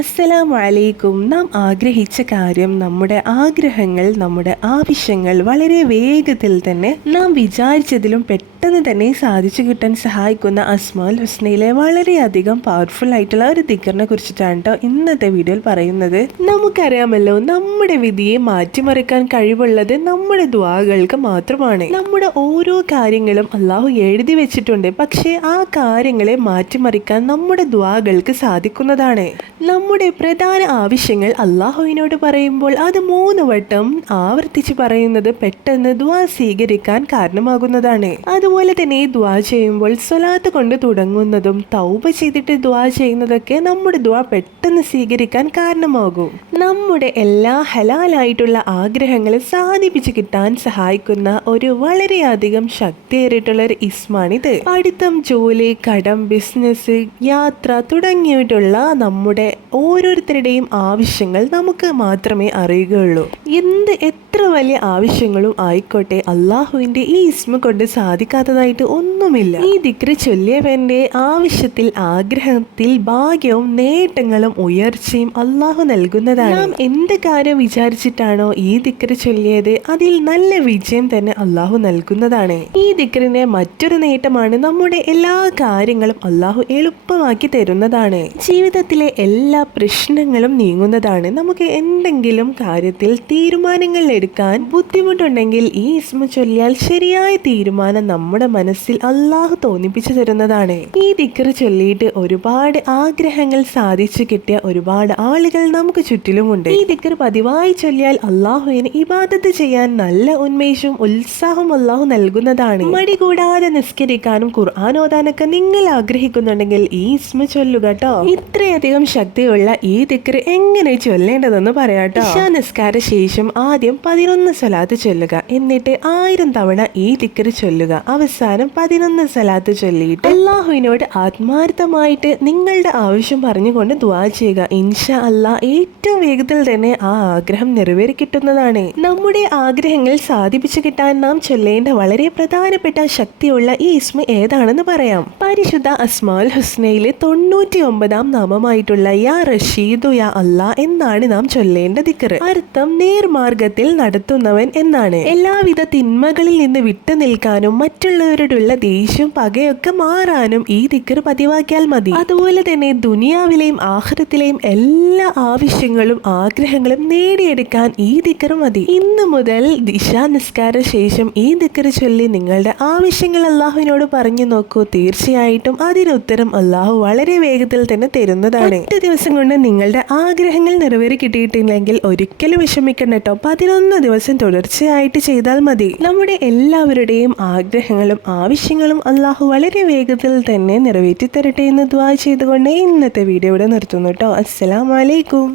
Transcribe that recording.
അസ്സലാമലൈക്കും. നാം ആഗ്രഹിച്ച കാര്യം നമ്മുടെ ആഗ്രഹങ്ങൾ നമ്മുടെ ആവശ്യങ്ങൾ വളരെ വേഗത്തിൽ തന്നെ നാം വിചാരിച്ചതിലും പെട്ടെന്ന് തന്നെ സാധിച്ചു കിട്ടാൻ സഹായിക്കുന്ന അസ്മാൽ ഹുസ്നയിലെ വളരെയധികം പവർഫുൾ ആയിട്ടുള്ള ഒരു ദിക്കറിനെ കുറിച്ചിട്ടാണ് കേട്ടോ ഇന്നത്തെ വീഡിയോയിൽ പറയുന്നത്. നമുക്കറിയാമല്ലോ നമ്മുടെ വിധിയെ മാറ്റിമറിക്കാൻ കഴിവുള്ളത് നമ്മുടെ ദ്വാകൾക്ക് മാത്രമാണ്. നമ്മുടെ ഓരോ കാര്യങ്ങളും അള്ളാഹു എഴുതി വെച്ചിട്ടുണ്ട്. പക്ഷേ ആ കാര്യങ്ങളെ മാറ്റിമറിക്കാൻ നമ്മുടെ ദ്വാകൾക്ക് സാധിക്കുന്നതാണ്. നമ്മുടെ പ്രധാന ആവശ്യങ്ങൾ അള്ളാഹുവിനോട് പറയുമ്പോൾ അത് മൂന്ന് വട്ടം ആവർത്തിച്ച് പറയുന്നത് പെട്ടെന്ന് ദ്വാ സ്വീകരിക്കാൻ കാരണമാകുന്നതാണ്. അതുപോലെ തന്നെ ദ്വാ ചെയ്യുമ്പോൾ സ്വലാത്ത് കൊണ്ട് തുടങ്ങുന്നതും തൗപ ചെയ്തിട്ട് ദ്വാ ചെയ്യുന്നതൊക്കെ നമ്മുടെ ദ്വാ പെട്ടെന്ന് സ്വീകരിക്കാൻ കാരണമാകും. നമ്മുടെ എല്ലാ ഹലാലായിട്ടുള്ള ആഗ്രഹങ്ങളും സാധിപ്പിച്ചു കിട്ടാൻ സഹായിക്കുന്ന ഒരു വളരെയധികം ശക്തിയേറിയിട്ടുള്ള ഒരു ഇസ്മാണിത്. പഠിത്തം ജോലി കടം ബിസിനസ് യാത്ര തുടങ്ങിയിട്ടുള്ള നമ്മുടെ ഓരോരുത്തരുടെയും ആവശ്യങ്ങൾ നമുക്ക് മാത്രമേ അറിയുകയുള്ളൂ. എന്ത് എത്ര വലിയ ആവശ്യങ്ങളും ആയിക്കോട്ടെ അള്ളാഹുവിന്റെ ഈ ഇസ്മ കൊണ്ട് സാധിക്കാത്തതായിട്ട് ഒന്നുമില്ല. ഈ ദിക്ര ചൊല്ലിയവന്റെ ആവശ്യത്തിൽ ആഗ്രഹത്തിൽ ഭാഗ്യവും നേട്ടങ്ങളും ഉയർച്ചയും അള്ളാഹു നൽകുന്നതാണ്. നാം എന്ത് കാര്യം വിചാരിച്ചിട്ടാണോ ഈ ദിക്ര ചൊല്ലിയത് അതിൽ നല്ല വിജയം തന്നെ അള്ളാഹു നൽകുന്നതാണ്. ഈ ദിക്രിനെ മറ്റൊരു നേട്ടമാണ് നമ്മുടെ എല്ലാ കാര്യങ്ങളും അള്ളാഹു എളുപ്പമാക്കി തരുന്നതാണ്. ജീവിതത്തിലെ എല്ലാ പ്രശ്നങ്ങളും നീങ്ങുന്നതാണ്. നമുക്ക് എന്തെങ്കിലും കാര്യത്തിൽ തീരുമാനങ്ങൾ എടുക്കാൻ ബുദ്ധിമുട്ടുണ്ടെങ്കിൽ ഈ ഇസ്മ ചൊല്ലിയാൽ ശരിയായ തീരുമാനം നമ്മുടെ മനസ്സിൽ അള്ളാഹു തോന്നിപ്പിച്ചു തരുന്നതാണ്. ഈ ദിക്കറ് ചൊല്ലിയിട്ട് ഒരുപാട് ആഗ്രഹങ്ങൾ സാധിച്ചു കിട്ടിയ ഒരുപാട് ആളുകൾ നമുക്ക് ചുറ്റിലുമുണ്ട്. ഈ ദിക്കർ പതിവായി ചൊല്ലിയാൽ അള്ളാഹുവിന് ഇബാദത്ത് ചെയ്യാൻ നല്ല ഉന്മേഷവും ഉത്സാഹവും അള്ളാഹു നൽകുന്നതാണ്. മടി കൂടാതെ നിസ്കരിക്കാനും ഖുർആൻ ഓതാനൊക്കെ നിങ്ങൾ ആഗ്രഹിക്കുന്നുണ്ടെങ്കിൽ ഈ ഇസ്മ ചൊല്ലുക കേട്ടോ ഇത്രയധികം ശക്തിയുള്ള ഈ ദിക്കർ എങ്ങനെ ചൊല്ലേണ്ടതെന്ന് പറയാട്ടോ. ഇശാ നിസ്കാര ശേഷം ആദ്യം പതിനൊന്ന് സ്വലാത്ത് ചൊല്ലുക. എന്നിട്ട് ആയിരം തവണ ഈ ദിക്കർ ചൊല്ലുക. അവസാനം പതിനൊന്ന് സ്വലാത്ത് ചൊല്ലിയിട്ട് അള്ളാഹുവിനോട് ആത്മാർത്ഥമായിട്ട് നിങ്ങളുടെ ആവശ്യം പറഞ്ഞുകൊണ്ട് ദ്വാ ചെയ്യുക. ഇൻഷാ അല്ലാ ഏറ്റവും വേഗത്തിൽ തന്നെ ആ ആഗ്രഹം നിറവേറി കിട്ടുന്നതാണ്. നമ്മുടെ ആഗ്രഹങ്ങൾ സാധിപ്പിച്ചു കിട്ടാൻ നാം ചൊല്ലേണ്ട വളരെ പ്രധാനപ്പെട്ട ശക്തിയുള്ള ഈ ഇസ്മ ഏതാണെന്ന് പറയാം. പരിശുദ്ധ അസ്മാൽ ഹുസ്നയിലെ തൊണ്ണൂറ്റി ഒമ്പതാം നാമമായിട്ടുള്ള യാ റഷീദു യാ അല്ല എന്നാണ് നാം ചൊല്ലേണ്ട ദിക്കറ് അർത്ഥം നേർമാർഗത്തിൽ നടത്തുന്നവൻ എന്നാണ്. എല്ലാവിധ തിന്മകളിൽ നിന്ന് വിട്ടു നിൽക്കാനും മറ്റുള്ളവരോടുള്ള ദേഷ്യം പകയൊക്കെ മാറാനും ഈ ദിക്കർ പതിവാക്കിയാൽ മതി. അതുപോലെ തന്നെ ദുനിയാവിലെയും ആഹൃത്തിലെയും എല്ലാ ആവശ്യങ്ങളും ആഗ്രഹങ്ങളും നേടിയെടുക്കാൻ ഈ ദിക്കർ മതി. ഇന്നു മുതൽ ദിശാ നിസ്കാര ശേഷം ഈ ദിക്കർ ചൊല്ലി നിങ്ങളുടെ ആവശ്യങ്ങൾ അള്ളാഹുവിനോട് പറഞ്ഞു നോക്കൂ. തീർച്ചയായിട്ടും അതിന് ഉത്തരം അള്ളാഹു വളരെ വേഗത്തിൽ തന്നെ തരുന്നതാണ്. ഒറ്റ ദിവസം കൊണ്ട് നിങ്ങളുടെ ആഗ്രഹങ്ങൾ നിറവേറി കിട്ടിയിട്ടില്ലെങ്കിൽ ഒരിക്കലും വിഷമിക്കണ്ട കേട്ടോ. പതിനൊന്ന് ദിവസം തുടർച്ചയായിട്ട് ചെയ്താൽ മതി. നമ്മുടെ എല്ലാവരുടെയും ആഗ്രഹങ്ങളും ആവശ്യങ്ങളും അള്ളാഹു വളരെ വേഗത്തിൽ തന്നെ നിറവേറ്റി തരട്ടെ എന്ന് ദ്വാ ചെയ്തുകൊണ്ട് ഇന്നത്തെ വീഡിയോ ഇവിടെ നിർത്തുന്നു കേട്ടോ. അസ്സലാമലൈക്കും